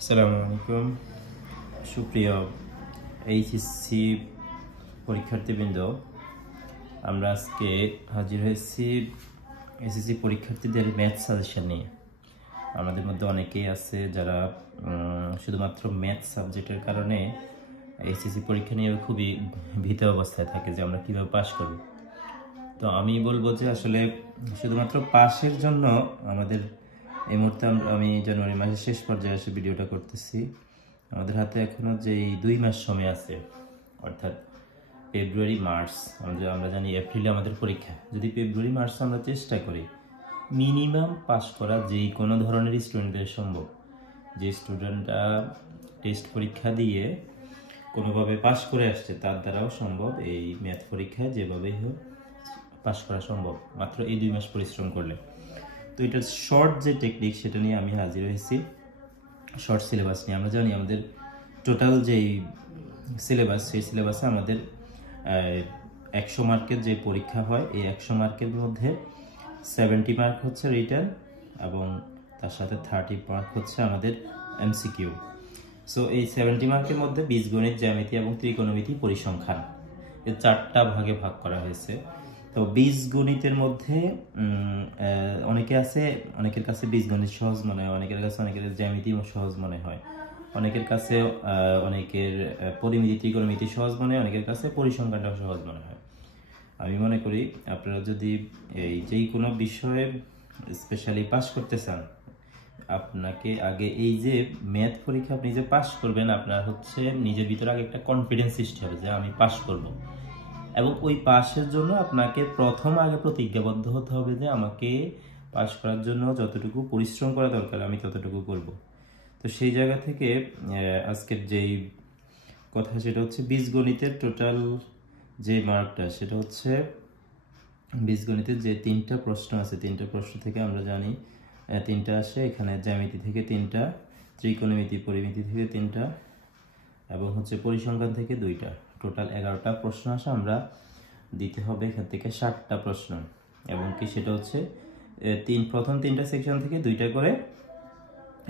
আসসালামু আলাইকুম সুপ্রিয় এইচএসসি পরীক্ষার্থীবৃন্দ, আমরা আজকে হাজির হয়েছি এসএসসি পরীক্ষার্থীদের ম্যাথ সাজেশন নিয়ে। আমাদের মধ্যে অনেকেই আছে যারা শুধুমাত্র ম্যাথ সাবজেক্টের কারণে এসএসসি পরীক্ষা নিয়ে খুবই ভীত অবস্থায় থাকে যে আমরা কীভাবে পাশ করব। তো আমি বলবো যে আসলে শুধুমাত্র পাশের জন্য আমাদের এই মুহূর্তে আমি জানুয়ারি মাসের শেষ পর্যায়ে এসে ভিডিওটা করতেছি। আমাদের হাতে এখনো যে 2 মাস সময় আছে, অর্থাৎ ফেব্রুয়ারি মার্চ, আমরা জানি এপ্রিলে আমাদের পরীক্ষা। যদি ফেব্রুয়ারি মার্চে আমরা চেষ্টা করি মিনিমাম পাস করা যেই কোনো ধরনের স্টুডেন্টের সম্ভব। যে স্টুডেন্টরা টেস্ট পরীক্ষা দিয়ে কোনোভাবে পাস করে আসছে তার দ্বারাও সম্ভব এই ম্যাথ পরীক্ষায় যেভাবেই হোক পাস করা সম্ভব, মাত্র এই 2 মাস পরিশ্রম করলে। তো এটা শর্ট যে টেকনিক সেটা নিয়ে আমি হাজির হয়েছি। শর্ট সিলেবাস নিয়ে আমরা জানি আমাদের টোটাল যেই সিলেবাস, সেই সিলেবাসে আমাদের 100 মার্কের যে পরীক্ষা হয়, এই 100 মার্কের মধ্যে 70 মার্ক হচ্ছে রিটেন এবং তার সাথে 30 মার্ক হচ্ছে আমাদের এমসিকিউ। সো এই 70 মার্কের মধ্যে বীজগণিত, জ্যামিতি এবং ত্রিকোণমিতি, পরিসংখ্যান, এই 4টা ভাগে ভাগ করা হয়েছে। তো বীজগণিতের মধ্যে অনেকের কাছে বীজগণিত সহজ মনে হয়, অনেকের জ্যামিতি সহজ মনে হয়, অনেকের কাছে অনেকের পরিমিতি, ত্রিকোণমিতি সহজ মনে হয়, অনেকের কাছে পরিসংখ্যানটাও সহজ মনে হয়। আমি মনে করি আপনারা যদি এই যেই কোনো বিষয়ে স্পেশালি পাস করতে চান, আপনাকে আগে এই যে ম্যাথ পরীক্ষা আপনি যে পাস করবেন, আপনার হচ্ছে নিজের ভিতরে আগে একটা কনফিডেন্স সৃষ্টি হবে যে আমি পাস করব। এবং ওই পাসের জন্য আপনাকে প্রথম আগে প্রতিজ্ঞাবদ্ধ হতে হবে যে আমাকে পাস করার জন্য যতটুকু পরিশ্রম করা দরকার আমি ততটুকু করব। তো সেই জায়গা থেকে আজকের যেই কথা সেটা হচ্ছে বীজগণিতের টোটাল যে মার্কটা, সেটা হচ্ছে বীজগণিতের যে 3টা প্রশ্ন আছে, 3টা প্রশ্ন থেকে আমরা জানি 3টা আসে। এখানে জ্যামিতি থেকে 3টা, ত্রিকোণমিতি পরিমিতি থেকে 3টা এবং হচ্ছে পরিসংখ্যান থেকে 2টা, টোটাল 11টা প্রশ্ন আসে। আমরা দিতে হবে এখান থেকে 7টা প্রশ্ন, এবং কি সেটা হচ্ছে প্রথম 3টা সেকশন থেকে 2টা করে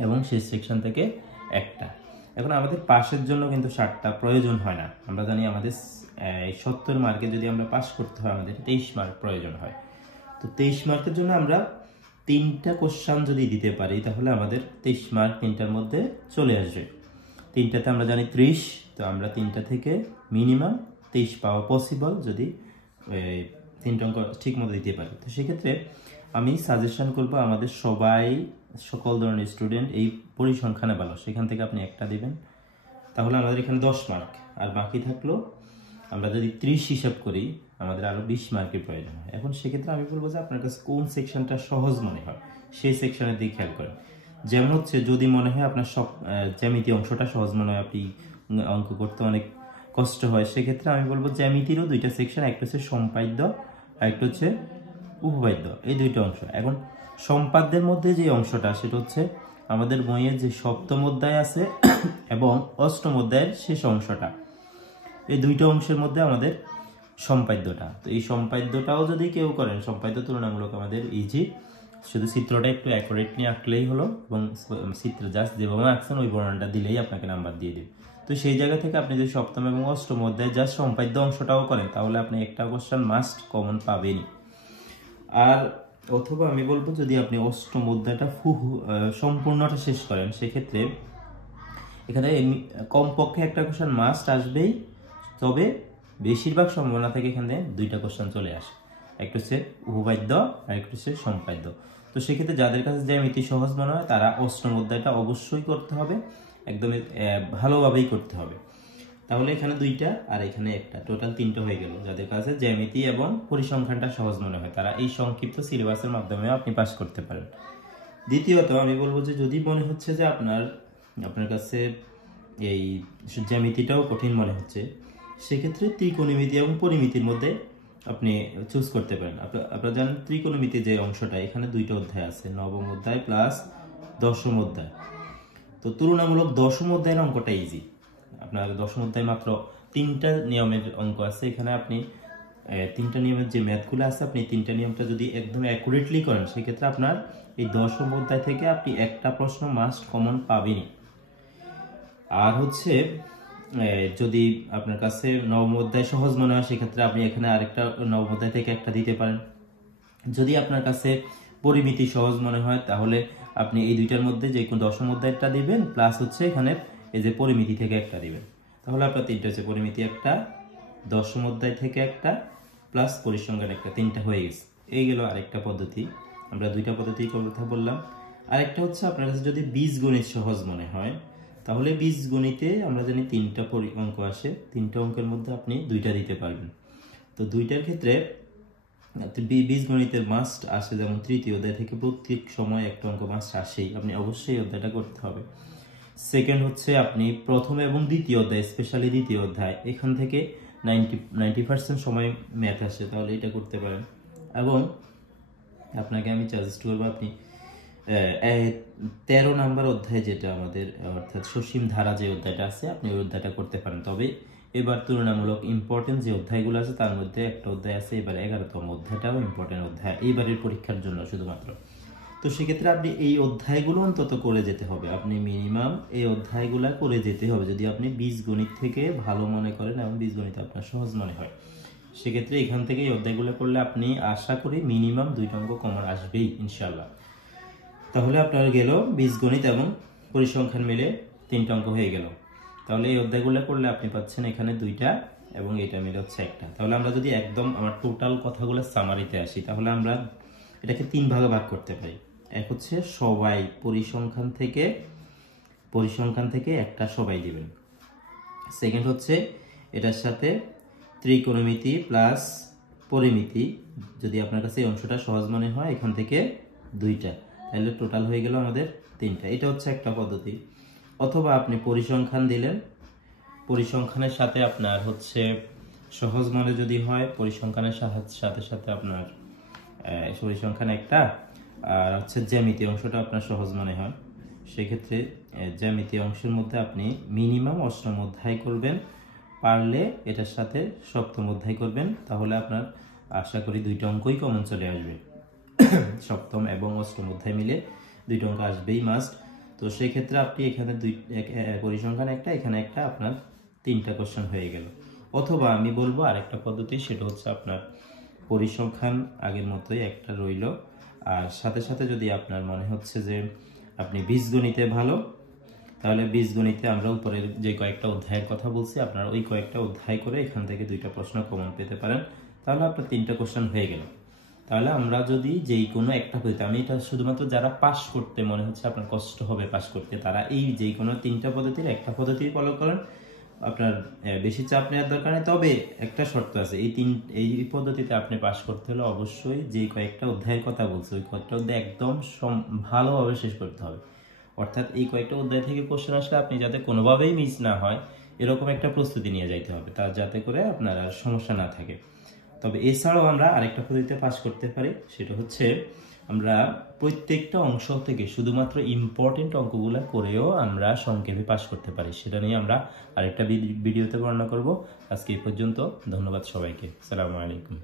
এবং শেষ সেকশন থেকে 1টা। এখন আমাদের পাশের জন্য কিন্তু 7টা প্রয়োজন হয় না। আমরা জানি আমাদের 70 মার্কে যদি আমরা পাস করতে হয় আমাদের 23 মার্ক প্রয়োজন হয়। তো 23 মার্কের জন্য আমরা 3টা কোশ্চেন যদি দিতে পারি তাহলে আমাদের 23 মার্ক 3টার মধ্যে চলে আসবে। 3টাতে আমরা জানি 30, তো আমরা 3টা থেকে মিনিমাম 23 পাওয়া পসিবল যদি 3টা অঙ্ক ঠিক মতো দিতে পারি। তো সেক্ষেত্রে আমি সাজেশন করব আমাদের সকল ধরনের স্টুডেন্ট এই পরিসংখ্যানে ভালো, সেখান থেকে আপনি 1টা দিবেন, তাহলে আমাদের এখানে 10 মার্ক। আর বাকি থাকলো আমরা যদি 30 হিসাব করি আমাদের আরও 20 মার্কের প্রয়োজন হয়। এখন সেক্ষেত্রে আমি বলবো যে আপনার কাছে কোন সেকশনটা সহজ মনে হয় সেই সেকশনের দিকে খেয়াল করেন। যেমন হচ্ছে যদি মনে হয় আপনার সব জ্যামিতি অংশটা সহজ মনে হয়, আপনি অঙ্ক করতে অনেক কষ্ট হয়, সেক্ষেত্রে আমি বলবো জ্যামিতিরও 2টা সেকশন, একটা হচ্ছে সম্পাদ্য আর একটা হচ্ছে উপপাদ্য, এই 2টা অংশ। এখন সম্পাদ্যের মধ্যে যে অংশটা সেটা হচ্ছে আমাদের বইয়ের যে 7ম অধ্যায় আছে এবং 8ম অধ্যায়ের শেষ অংশটা, এই 2টা অংশের মধ্যে আমাদের সম্পাদ্যটা। তো এই সম্পাদ্যটাও যদি কেউ করেন, সম্পাদ্য তুলনামূলক আমাদের ইজি, শুধু চিত্রটা একটু অ্যাকুরেটলি আঁকলেই হলো এবং চিত্র জাস্ট যেভাবে আঁকছেন ওই বর্ণনাটা দিলেই আপনাকে নাম্বার দিয়ে দেবে। তো সেই জায়গা থেকে আপনি যদি 7ম এবং 8ম অধ্যায় জাস্ট সম্পাদ্য অংশটাও করেন তাহলে আপনি একটা কোশ্চেন মাস্ট কমন পাবেনই। আর অথবা আমি বলবো যদি আপনি 8ম অধ্যায়টা সম্পূর্ণটা শেষ করেন, সেক্ষেত্রে এখানে কমপক্ষে একটা কোশ্চেন মাস্ট আসবেই, তবে বেশিরভাগ সম্ভাবনা থেকে এখানে 2টা কোশ্চেন চলে আসে, একটা হচ্ছে উপপাদ্য আর একটা হচ্ছে সম্পাদ্য। তো সেক্ষেত্রে যাদের কাছে জ্যামিতি সহজ মনে হয় তারা 8ম অধ্যায়টা অবশ্যই করতে হবে, একদমই ভালোভাবেই করতে হবে। তাহলে এখানে 2টা আর এখানে 1টা, টোটাল 3টা হয়ে গেল। যাদের কাছে জ্যামিতি এবং পরিসংখ্যানটা সহজ মনে হয় তারা এই সংক্ষিপ্ত সিলেবাসের মাধ্যমে আপনি পাস করতে পারেন। দ্বিতীয়ত আমি বলবো যে যদি মনে হচ্ছে যে আপনার কাছে এই জ্যামিতিটাও কঠিন মনে হচ্ছে, সেক্ষেত্রে ত্রিকোণমিতি এবং পরিমিতির মধ্যে আপনি চুজ করতে পারেন। আপনারা জানেন ত্রিকোণমিতির যে অংশটা, এখানে 2টা অধ্যায় আছে, 9ম অধ্যায় প্লাস 10ম অধ্যায়। তো তুলনামূলক 10ম অধ্যায়ের অঙ্কটা ইজি। আপনার 10ম অধ্যায় মাত্র 3টা নিয়মের অঙ্ক আছে, এখানে আপনি 3টা নিয়মের যে ম্যাথগুলো আছে আপনি 3টা নিয়মটা যদি একদম অ্যাকুরেটলি করেন সেক্ষেত্রে আপনার এই 10ম অধ্যায় থেকে আপনি 1টা প্রশ্ন মাস্ট কমন পাবেনই। আর হচ্ছে যদি আপনার কাছে নবম অধ্যায় সহজ মনে হয় সেক্ষেত্রে আপনি এখানে আরেকটা নবম অধ্যায় থেকে একটা দিতে পারেন। যদি আপনার কাছে পরিমিতি সহজ মনে হয় তাহলে আপনি এই দুইটার মধ্যে যে কোনো দশম অধ্যায়টা দিবেন, প্লাস হচ্ছে এখানে এই যে পরিমিতি থেকে একটা দিবেন। তাহলে আপনার তিনটা হচ্ছে, পরিমিতি একটা, দশম অধ্যায় থেকে একটা, প্লাস পরিসংখ্যান একটা, তিনটা হয়ে গেছে। এই গেল আরেকটা পদ্ধতি। আমরা দুইটা পদ্ধতির কথা বললাম। আরেকটা হচ্ছে আপনার কাছে যদি বীজগণিত সহজ মনে হয় তাহলে বীজগণিতে আমরা জানি তিনটা অঙ্ক আসে, তিনটা অঙ্কের মধ্যে আপনি দুইটা দিতে পারবেন। তো দুইটার ক্ষেত্রে বীজগণিতের মাস্ট আসে, যেমন তৃতীয় অধ্যায় থেকে প্রত্যেক সময় একটা অঙ্ক মাস্ট আসেই, আপনি অবশ্যই অধ্যায়টা করতে হবে। সেকেন্ড হচ্ছে আপনি প্রথম এবং দ্বিতীয় অধ্যায়, স্পেশালি দ্বিতীয় অধ্যায়, এখান থেকে 90% সময় ম্যাথ আসে, তাহলে এটা করতে পারেন। এবং আপনাকে আমি সাজেস্ট করবো আপনি 13 নম্বর অধ্যায় যেটা আমাদের, অর্থাৎ সসীম ধারা যে অধ্যায়টা আছে, আপনি ওই অধ্যায়টা করতে পারেন। তবে এবার তুলনামূলক ইম্পর্টেন্ট যে অধ্যায়গুলো আছে তার মধ্যে একটা অধ্যায় আছে এবার 11তম অধ্যায়টাও ইম্পর্টেন্ট অধ্যায় এইবারের পরীক্ষার জন্য শুধুমাত্র। তো সেক্ষেত্রে আপনি এই অধ্যায়গুলো অন্তত করে যেতে হবে, আপনি মিনিমাম এই অধ্যায়গুলো করে যেতে হবে যদি আপনি বীজগণিত থেকে ভালো মনে করেন এবং বীজগণিত আপনার সহজ মনে হয়। সেক্ষেত্রে এখান থেকে এই অধ্যায়গুলো করলে আপনি আশা করি মিনিমাম 2টা অঙ্ক কমন আসবেই ইনশাল্লাহ। তাহলে আপনার গেল বীজগণিত এবং পরিসংখ্যান মিলে 3টা অঙ্ক হয়ে গেল। তাহলে এই অধ্যায়গুলো করলে আপনি পাচ্ছেন এখানে 2টা এবং এটা মিলে হচ্ছে একটা। তাহলে আমরা যদি একদম আমার টোটাল কথাগুলো সামারিতে আসি তাহলে আমরা এটাকে 3 ভাগে ভাগ করতে পারি। এক হচ্ছে সবাই পরিসংখ্যান থেকে একটা সবাই দিবেন। সেকেন্ড হচ্ছে এটার সাথে ত্রিকোণমিতি প্লাস পরিমিতি, যদি আপনার কাছে এই অংশটা সহজ মনে হয় এখান থেকে 2টা, তাহলে টোটাল হয়ে গেল আমাদের 3টা। এটা হচ্ছে একটা পদ্ধতি। অথবা আপনি পরিসংখ্যান দিলেন, পরিসংখ্যানের সাথে আপনার হচ্ছে সহজ মনে যদি হয় পরিসংখ্যানের সাথে সাথে আপনার পরিসংখ্যান একটা, আর হচ্ছে জ্যামিতি অংশটা আপনার সহজ মনে হয় সেক্ষেত্রে জ্যামিতি অংশের মধ্যে আপনি মিনিমাম 8ম অধ্যায় করবেন, পারলে এটার সাথে 7ম অধ্যায় করবেন, তাহলে আপনার আশা করি 2টা অঙ্কই কমন চলে আসবে। 7ম এবং 8ম অধ্যায় মিলে 2টা অঙ্ক আসবেই মাস্ট। তো সেই ক্ষেত্রে আপনি এখানে পরিসংখ্যান একটা, এখানে একটা, আপনার 3টা কোশ্চেন হয়ে গেল। অথবা আমি বলবো আরেকটা পদ্ধতি, সেটা হচ্ছে আপনার পরিসংখ্যান আগের মতোই একটা রইল, আর সাথে সাথে যদি আপনার মনে হচ্ছে যে আপনি বীজগণিতে ভালো, তাহলে বীজগণিতে আমরা উপরের যে কয়েকটা অধ্যায়ের কথা বলছি আপনার ওই কয়েকটা অধ্যায় করে এখান থেকে 2টা প্রশ্ন কমন পেতে পারেন, তাহলে আপনার 3টা কোশ্চেন হয়ে গেল। তাহলে আমরা যদি যেই কোনো একটা পদ্ধতি, আমি এটা শুধুমাত্র যারা পাস করতে মনে হচ্ছে আপনার কষ্ট হবে পাস করতে, তারা এই যেই কোনো 3টা পদ্ধতির একটা পদ্ধতি ফলো করেন, আপনার বেশি চাপ নেওয়ার দরকার নেই। তবে একটা শর্ত আছে, এই পদ্ধতিতে আপনি পাস করতে হলে অবশ্যই যে কয়েকটা অধ্যায়ের কথা বলছে ওই কয়েকটা অধ্যায় একদম ভালোভাবে শেষ করতে হবে। অর্থাৎ এই কয়েকটা অধ্যায় থেকে কোশ্চেন আসলে আপনি যাতে কোনোভাবেই মিস না হয় এরকম একটা প্রস্তুতি নিয়ে যাইতে হবে, তার যাতে করে আপনার আর সমস্যা না থাকে। তবে এছাড়াও আমরা আরেকটা পদ্ধতিতে পাস করতে পারি, সেটা হচ্ছে আমরা প্রত্যেকটা অংশ থেকে শুধুমাত্র ইম্পর্টেন্ট অঙ্কগুলো করেও আমরা সংক্ষেপে পাস করতে পারি। সেটা নিয়ে আমরা আরেকটা ভিডিওতে বর্ণনা করব। আজকে এই পর্যন্ত, ধন্যবাদ সবাইকে। আসসালামু আলাইকুম।